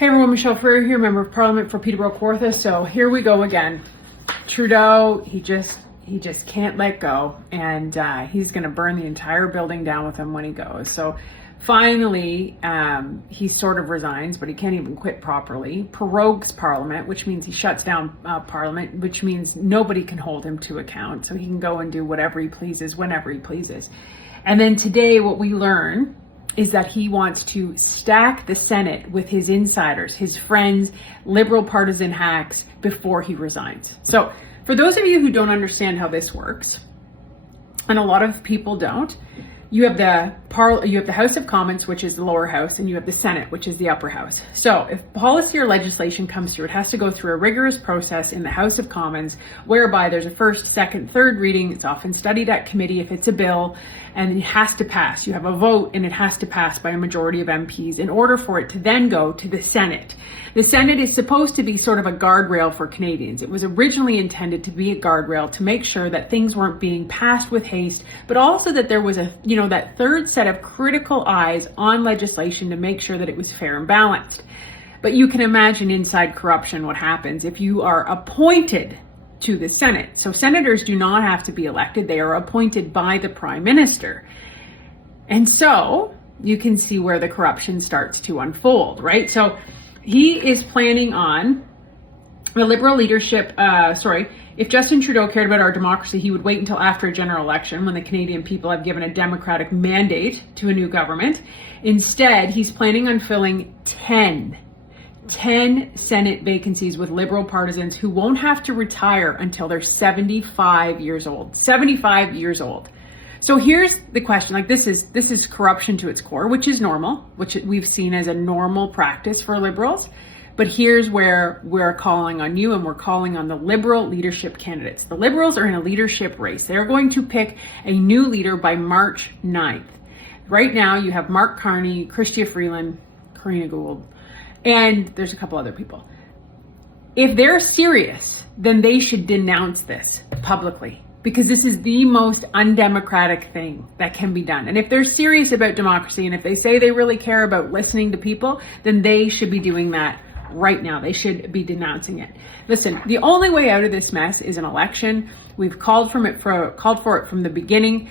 Hey everyone, Michelle Freer here, Member of Parliament for Peterborough Kawartha. So here we go again. Trudeau, he just can't let go, and he's going to burn the entire building down with him when he goes. So finally, he sort of resigns, but he can't even quit properly. Prorogues Parliament, which means he shuts down Parliament, which means nobody can hold him to account. So he can go and do whatever he pleases, whenever he pleases. And then today, what we learn is that he wants to stack the Senate with his insiders, his friends, liberal partisan hacks before he resigns. So for those of you who don't understand how this works, and a lot of people don't, you have the House of Commons, which is the lower house, and you have the Senate, which is the upper house. So if policy or legislation comes through, it has to go through a rigorous process in the House of Commons, whereby there's a first, second, third reading. It's often studied at committee if it's a bill, and it has to pass. You have a vote, and it has to pass by a majority of MPs in order for it to then go to the Senate. The Senate is supposed to be sort of a guardrail for Canadians. It was originally intended to be a guardrail to make sure that things weren't being passed with haste, but also that there was that third set of critical eyes on legislation to make sure that it was fair and balanced. But you can imagine inside corruption what happens if you are appointed to the Senate. So senators do not have to be elected. They are appointed by the Prime Minister. And so you can see where the corruption starts to unfold, right? So he is planning on the Liberal leadership, if Justin Trudeau cared about our democracy, he would wait until after a general election when the Canadian people have given a democratic mandate to a new government. Instead, he's planning on filling 10 Senate vacancies with Liberal partisans who won't have to retire until they're 75 years old. 75 years old. So here's the question, this is corruption to its core, which is normal, which we've seen as a normal practice for Liberals. But here's where we're calling on you, and we're calling on the Liberal leadership candidates. The Liberals are in a leadership race. They're going to pick a new leader by March 9th. Right now, you have Mark Carney, Chrystia Freeland, Karina Gould, and there's a couple other people. If they're serious, then they should denounce this publicly, because this is the most undemocratic thing that can be done. And if they're serious about democracy, and if they say they really care about listening to people, then they should be doing that right now. They should be denouncing it. Listen, the only way out of this mess is an election. We've called for it from the beginning.